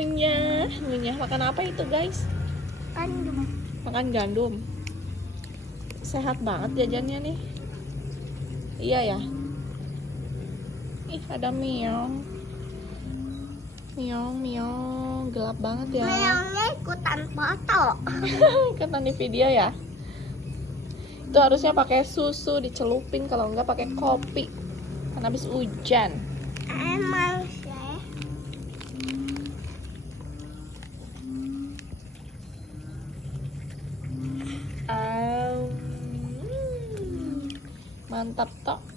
Ngunyah makan apa itu guys? Gandum. Makan gandum. Sehat banget jajannya nih. Iya ya. Ih, ada Miong. Miong, gelap banget ya. Meongnya ikutan foto. Ikutan di video ya. Itu harusnya pakai susu dicelupin, kalau enggak pakai kopi. Karena habis hujan. Emang sih. Mantap tok.